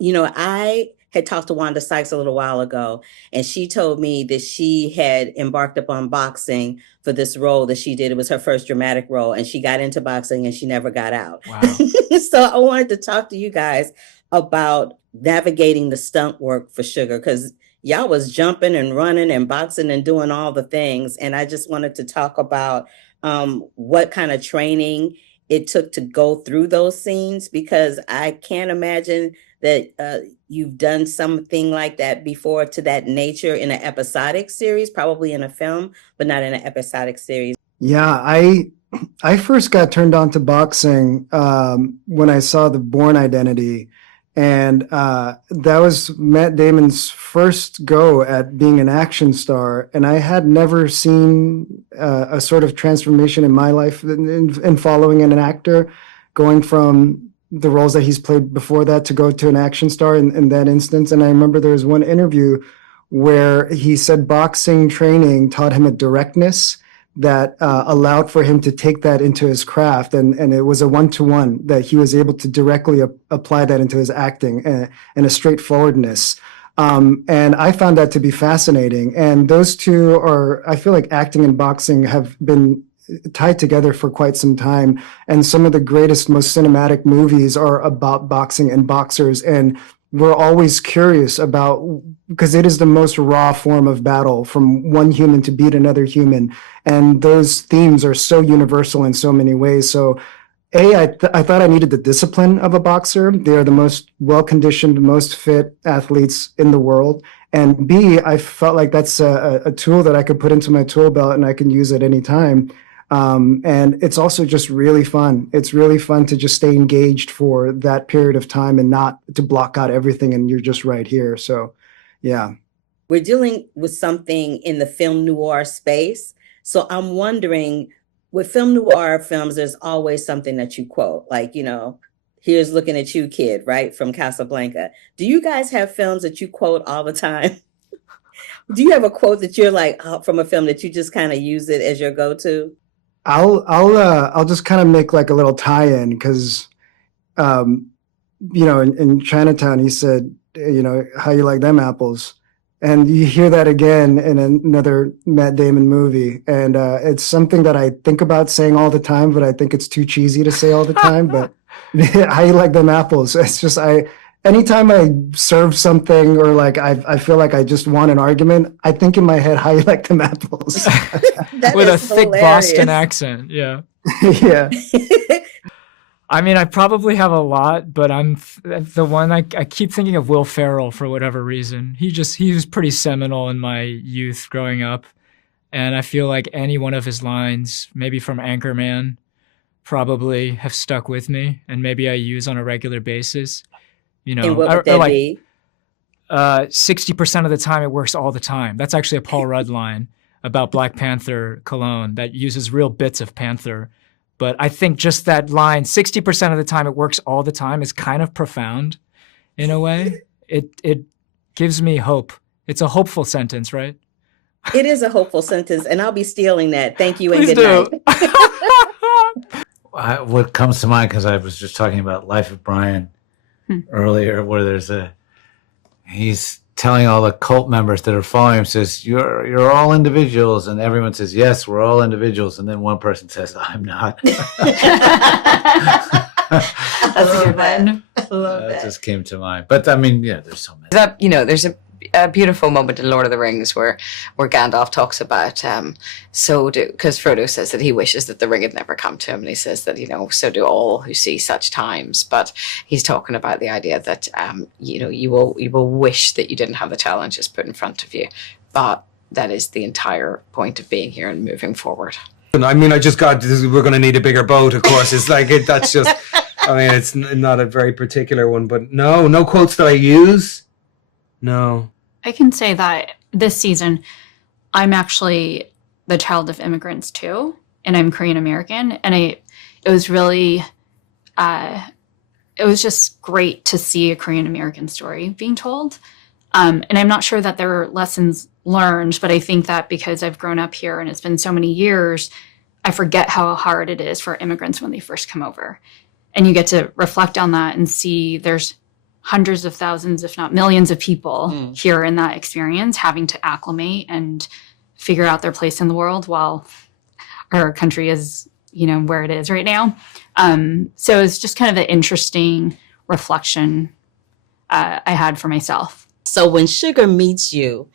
I had talked to Wanda Sykes a little while ago, and she told me that she had embarked upon boxing for this role that she did. It was her first dramatic role, and she got into boxing and she never got out. Wow. So I wanted to talk to you guys about navigating the stunt work for Sugar, because y'all was jumping and running and boxing and doing all the things. And I just wanted to talk about what kind of training it took to go through those scenes, because I can't imagine that you've done something like that before to that nature in an episodic series, probably in a film, but not in an episodic series. Yeah, I first got turned on to boxing when I saw The Bourne Identity, and that was Matt Damon's first go at being an action star, and I had never seen a sort of transformation in my life in following an actor, going from the roles that he's played before that to go to an action star in that instance. And I remember there was one interview where he said boxing training taught him a directness that allowed for him to take that into his craft. And it was a one-to-one that he was able to directly apply that into his acting and a straightforwardness. And I found that to be fascinating. And those two are, I feel like acting and boxing have been tied together for quite some time. And some of the greatest, most cinematic movies are about boxing and boxers. And we're always curious about, because it is the most raw form of battle, from one human to beat another human. And those themes are so universal in so many ways. So I thought I needed the discipline of a boxer. They are the most well-conditioned, most fit athletes in the world. And B, I felt like that's a tool that I could put into my tool belt and I can use at any time. And it's also just really fun. It's really fun to just stay engaged for that period of time and not to block out everything and you're just right here. So, yeah. We're dealing with something in the film noir space. So I'm wondering, with film noir films, there's always something that you quote, like, here's looking at you, kid, right? From Casablanca. Do you guys have films that you quote all the time? Do you have a quote that you're like from a film that you just kind of use it as your go-to? I'll just kind of make like a little tie-in because, in Chinatown, he said, how you like them apples? And you hear that again in another Matt Damon movie. And it's something that I think about saying all the time, but I think it's too cheesy to say all the time. But how you like them apples? It's just, anytime I serve something or like I feel like I just want an argument, I think in my head, how you like them apples? With a thick Boston accent. Yeah. Yeah. I mean, I probably have a lot, but I'm the one I keep thinking of Will Ferrell for whatever reason. He was pretty seminal in my youth growing up. And I feel like any one of his lines, maybe from Anchorman, probably have stuck with me and maybe I use on a regular basis. And what would that be? 60% of the time it works all the time. That's actually a Paul Rudd line about Black Panther cologne that uses real bits of Panther. But I think just that line, 60% of the time it works all the time, is kind of profound in a way. It gives me hope. It's a hopeful sentence, right? It is a hopeful sentence, and I'll be stealing that. Thank you and Please good night. What comes to mind, because I was just talking about Life of Brian earlier, where he's telling all the cult members that are following him, says, you're all individuals, and everyone says, yes, we're all individuals, and then one person says, I'm not. That's a good one. I love that. Just came to mind. But I mean, yeah, there's so many. There's a beautiful moment in Lord of the Rings where Gandalf talks about because Frodo says that he wishes that the ring had never come to him, and he says that so do all who see such times. But he's talking about the idea that you will wish that you didn't have the challenges put in front of you, but that is the entire point of being here and moving forward. I mean, we're going to need a bigger boat, of course. It's like that's just. I mean, it's not a very particular one, but no quotes that I use. No. I can say that this season, I'm actually the child of immigrants too, and I'm Korean American, and it was really, it was just great to see a Korean American story being told. And I'm not sure that there are lessons learned, but I think that because I've grown up here and it's been so many years, I forget how hard it is for immigrants when they first come over. And you get to reflect on that and see there's hundreds of thousands, if not millions of people here in that experience, having to acclimate and figure out their place in the world while our country is, where it is right now. So it's just kind of an interesting reflection I had for myself. So when Sugar meets you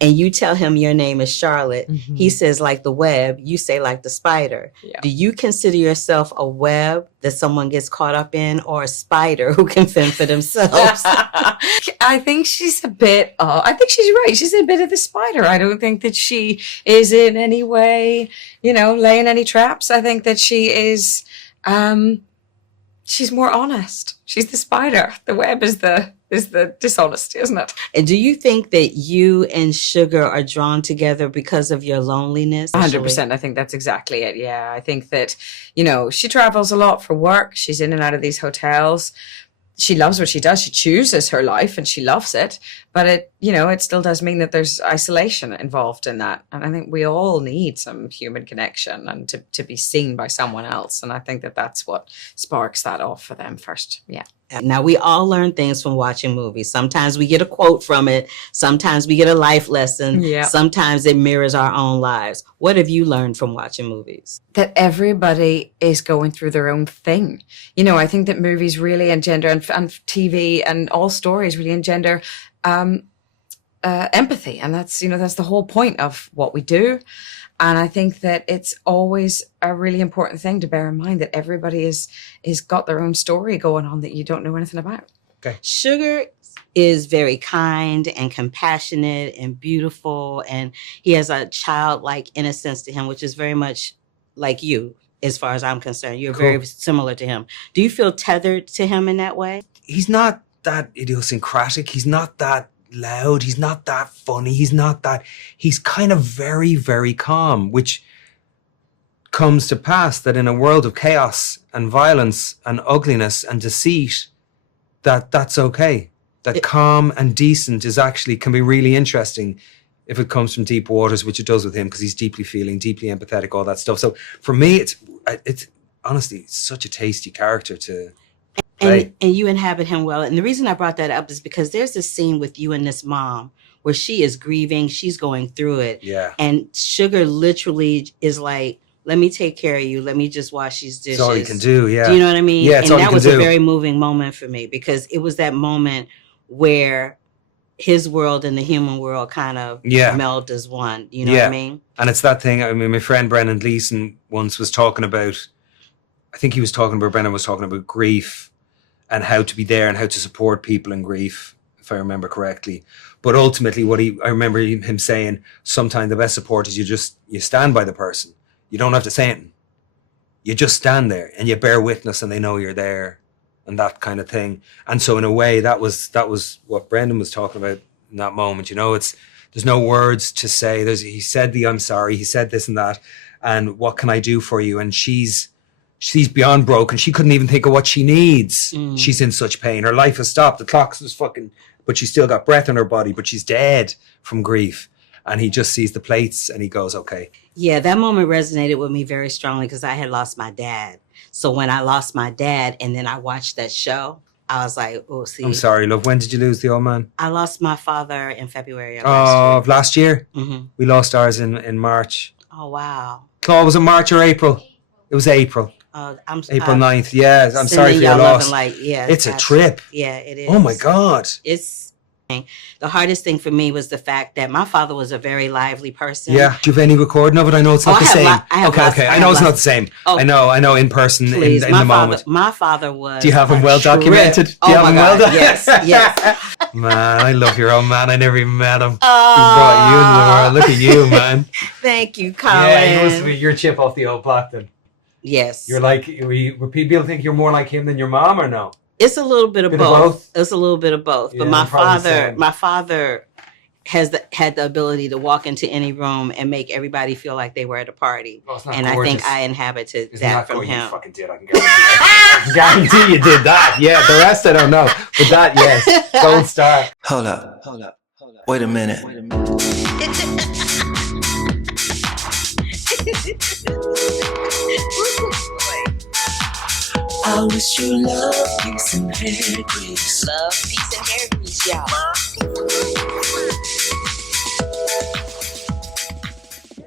and you tell him your name is Charlotte, he says like the web, you say like the spider. Yeah. Do you consider yourself a web that someone gets caught up in, or a spider who can fend for themselves? I think she's a bit, I think she's right. She's a bit of the spider. I don't think that she is in any way, laying any traps. I think that she is, she's more honest. She's the spider. The web is the dishonesty, isn't it? And do you think that you and Sugar are drawn together because of your loneliness? 100%. I think that's exactly it. Yeah. I think that, she travels a lot for work. She's in and out of these hotels. She loves what she does. She chooses her life and she loves it. But it still does mean that there's isolation involved in that. And I think we all need some human connection and to be seen by someone else. And I think that that's what sparks that off for them first. Yeah. Now, we all learn things from watching movies. Sometimes we get a quote from it. Sometimes we get a life lesson. Yeah. Sometimes it mirrors our own lives. What have you learned from watching movies? That everybody is going through their own thing. I think that movies really engender, and TV and all stories really engender empathy. And that's the whole point of what we do. And I think that it's always a really important thing to bear in mind that everybody is got their own story going on that you don't know anything about. Okay. Sugar is very kind and compassionate and beautiful, and he has a childlike innocence to him, which is very much like you, as far as I'm concerned. You're Cool. very similar to him. Do you feel tethered to him in that way? He's not that idiosyncratic. He's not that loud. He's not that funny. He's kind of very, very calm, which comes to pass that in a world of chaos and violence and ugliness and deceit, that's okay. That calm and decent can be really interesting if it comes from deep waters, which it does with him, because he's deeply feeling, deeply empathetic, all that stuff. So for me, it's honestly such a tasty character to play. And you inhabit him well. And the reason I brought that up is because there's this scene with you and this mom where she is grieving, she's going through it. Yeah. And Sugar literally is like, let me take care of you. Let me just wash these dishes. It's all he can do, yeah. Do you know what I mean? Yeah, it's and all he that can was do. a very moving moment for me, because it was that moment where his world and the human world kind of meld as one. You know what I mean? And it's that thing, my friend Brennan Gleeson once was talking about, Brennan was talking about grief and how to be there and how to support people in grief, if I remember correctly. But ultimately I remember him saying, sometimes the best support is you stand by the person. You don't have to say anything. You just stand there and you bear witness and they know you're there, and that kind of thing. And so in a way, that was what Brendan was talking about in that moment. There's no words to say. He said I'm sorry, he said this and that, and what can I do for you? And she's beyond broken. She couldn't even think of what she needs. She's in such pain. Her life has stopped. The clock was but she's still got breath in her body, but she's dead from grief. And he just sees the plates and he goes, okay. Yeah, that moment resonated with me very strongly because I had lost my dad. So when I lost my dad and then I watched that show, I was like, oh, see. I'm sorry, love. When did you lose the old man? I lost my father in February of Of last year? Mm-hmm. We lost ours in March. Oh, wow. Claude, was it March or April? It was April. April 9th. Yeah, I'm sorry for your loss. It's a trip. Yeah, it is. Oh my God. The hardest thing for me was the fact that my father was a very lively person. Yeah. Do you have any recording of it? I know it's not the same. Okay. I know it's not the same. Oh, I know in person in the moment. My father was. Do you have him well documented? Do you have him well documented? Yes. Man, I love your old man. I never even met him. He brought you into the world. Look at you, man. Thank you, Colin. Yeah, he must be your chip off the old block then. Yes. You're like, people think you're more like him than your mom, or no? It's a little bit of both. It's a little bit of both. Yeah, but my father had the ability to walk into any room and make everybody feel like they were at a party. Oh, and gorgeous. I think I inhabited that from him. You fucking did. I can guarantee you did that. Yeah, the rest I don't know. But that, yes. Gold star. Hold up. Wait a minute. I wish you love, peace, and hair grease. Love, peace, and hair